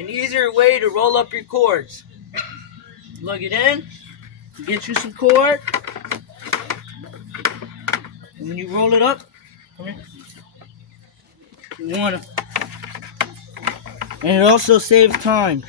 an easier way to roll up your cords. Plug it in, get you some cord, and when you roll it up, you want to, and it also saves time.